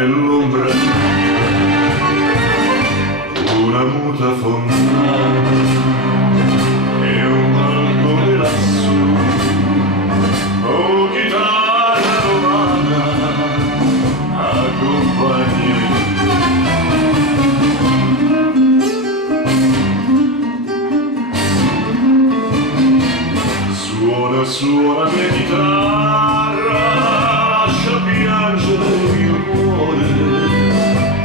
nell'ombra una muta fontana e un balcone lassù. Oh, chitarra romana, accompagnami. Suona, suona mia chitarra, lascia piangere il mio cuore,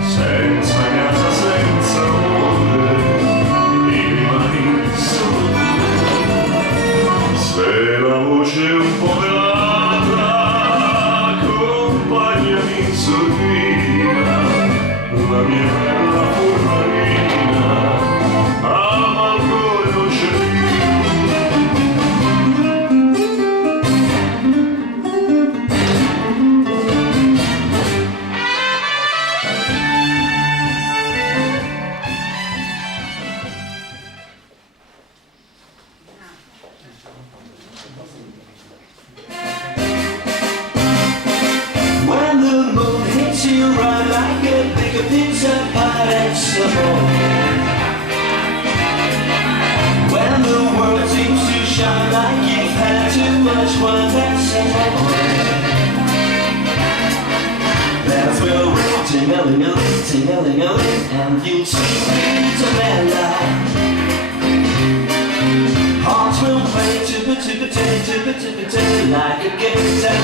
senza casa, senza amore, mi rimani solo tu. Se la voce è un po' velata, accompagnami in sordina, la mia bella formarina, al balcone non c'è più. When the moon hits you right like a big pizza pie, that's amore. When the world seems to shine like you've had too much wine, that's amore. Bells will ring, ting-a-ling-a-ling, ting-a-ling-a-ling, and you'll see to man life. Hearts will play tip-a-tip-a-tay, tip-a-tip-a-tay, like a guitar.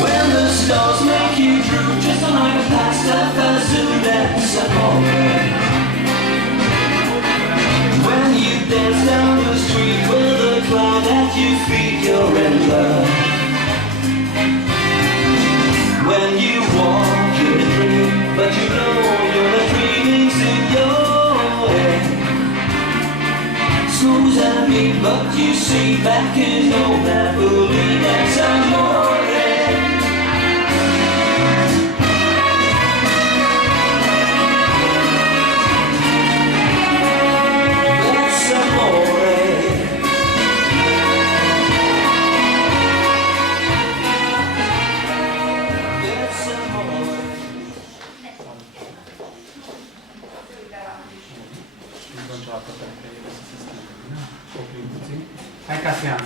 When the stars make you droop, just like a pasta fazoo, that's amore. When you dance down the street with a cloud at your feet, you're in love. When you walk, you're a dream, but you know you're not dreaming, signore. Smooth and mean, but you see back in old Napoli, that's amore. Hai Casian.